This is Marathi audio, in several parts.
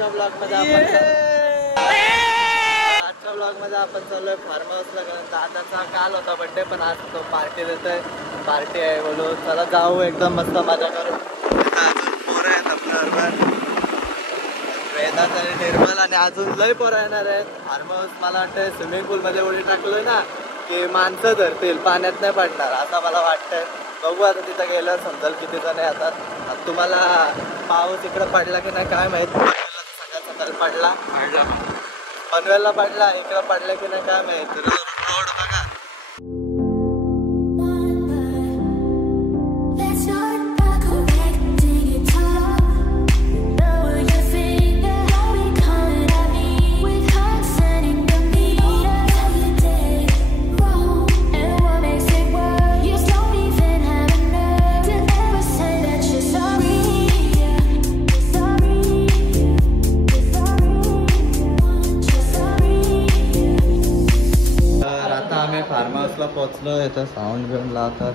आजच्या ब्लॉग मध्ये आपण चाललोय फार्म हाऊसला. कारण दादाचा काल होता बर्थडे, पण आज तो पार्टी देतोय. पार्टी आहे बोलू, चला जाऊ एकदम मस्त मजा करू. अजून पोरं आहेत आपल्याबरोबर, वेदांत आणि निर्मल, आणि अजून लय पोरं येणार आहेत. फार्म हाऊस मला वाटतंय स्विमिंग पूल मध्ये उडी टाकलोय ना की माणसं धरतील, पाण्यात नाही पडणार असं मला वाटतंय. बघू आता तिथं गेलं समजेल किती जण येतात. तुम्हाला पाऊस इकडं पडला की नाही काय माहित. सकाळ पडला, पनवेलला पडला, इकडं पडला की नाही काय माहित. रोड बघा. फार्म हाऊसला पोहोचलो. इथं साऊंड बिऊंड लावतात.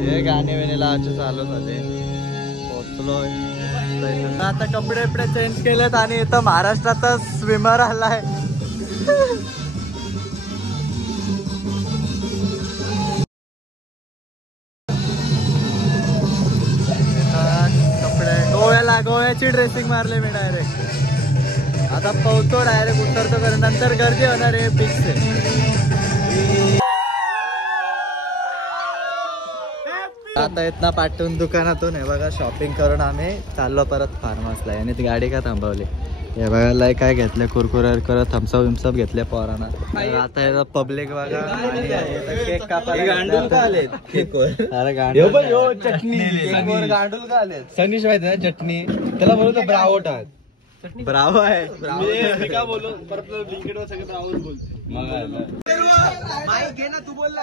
हे गाणे बिणे लावायचे चालू झाले. पोहोचलोय आता. कपडे बिपडे चेंज केलेत आणि इथं महाराष्ट्राचा स्विमर आलाय. कपडे गोव्याची ड्रेसिंग मारले मी डायरेक्ट. आता पोहतो डायरेक्ट, उतरतो कारण नंतर गर्दी होणार आहे. फिक्स आहे. आता इथनं पाठवून दुकानातून हे बघा शॉपिंग करून आम्ही चाललो परत फार्म हाऊसला. आणि ती गाडी का थांबवली हे बघा. लय काय घेतले, कुरकुरे करत थम्सअप विम्सअप घेतले पोरांना. आता हे पब्लिक बघा. केक कापायला अरे गांडूल चटणी गांडूल का आले. सनीश माहिती ना चटणी, त्याला बोलतो ब्रावोटात. ब्रावो आहे. मी काय बोलू परत लिंकेडवर सगळे ब्रावोच बोलतो. माईक घे ना, तू बोलला.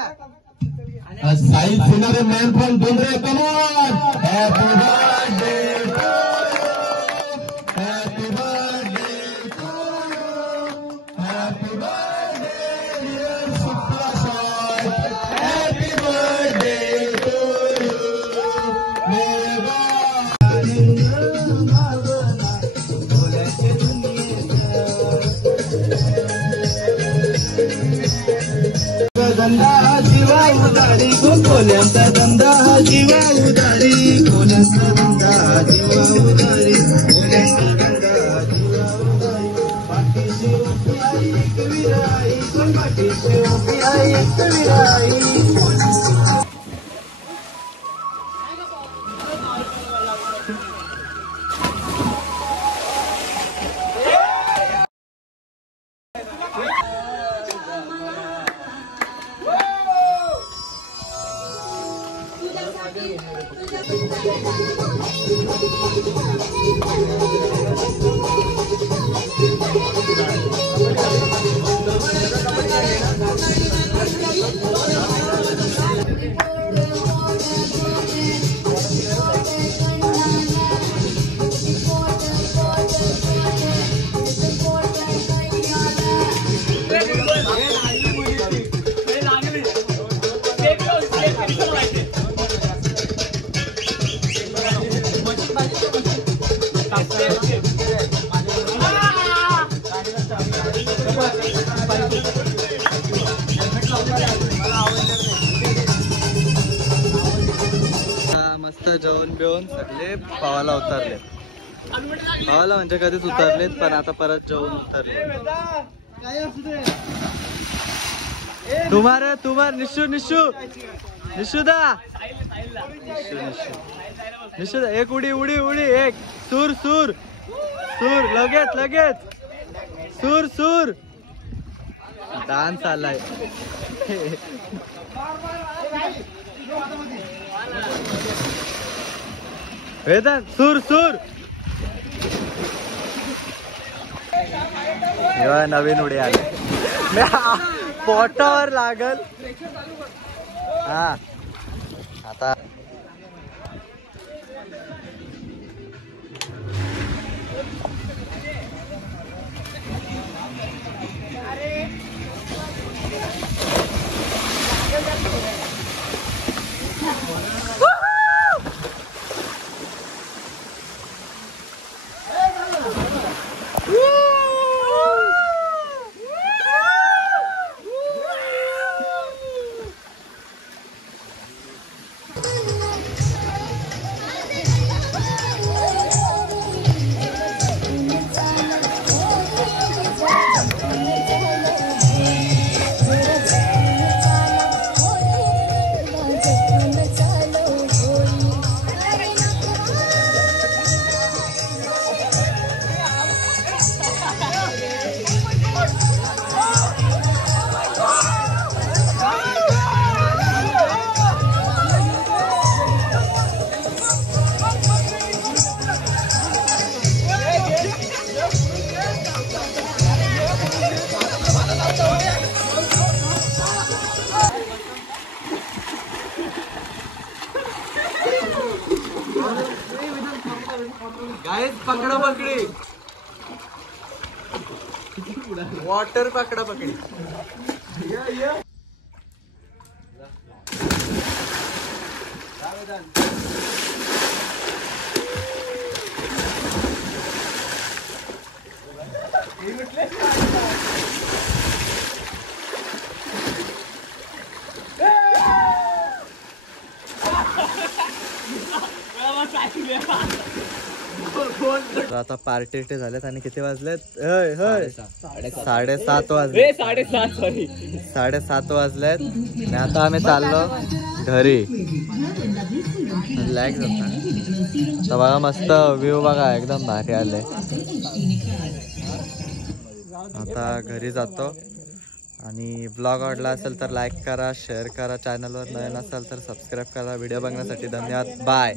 साई फिनारे man from Dongre. Come on. Happy birthday to you. Happy birthday to you. Happy birthday dear सुप्रा Sai. Happy birthday to you. मेरे धंदा जीवा उदारी कोल्यांचा धंदा जीवा उदारी. कोल्यांचा धंदा जीवा उदारी. कोल्यांचा धंदा जीवा उदारी. पाठीशी उभी आई एक विराई. कोण पाठीशी उभी आई एक विराई. मस्त जेवण बिवून सगळे पावाला उतरले. पावाला म्हणजे कधीच उतरलेत, पण आता परत जेवण उतरले. तुम्हारे निशू निशू निशुदा निशुदा एक उडी उडी उडी. एक सूर सूर सूर. लगेच लगेच सूर सूर. डान्स आलाय. वेदांत सूर सूर. नवीन उडी आली. पोटावर लागल. हा आता पकडी, वॉटर पकडा पकडी. आता पार्टी झाल्यात आणि किती वाजलेत? 7:30 वाजले. 7:30 वाजलेत आणि आता आम्ही चाललो घरी. रिलॅक्स होता. तर बघा मस्त व्ह्यू बघा, एकदम भारी आले. आता घरी जातो आणि ब्लॉग आवडला असेल तर लाईक करा, शेअर करा, चॅनलवर नवीन असाल तर सबस्क्राईब करा. व्हिडिओ बघण्यासाठी धन्यवाद. बाय.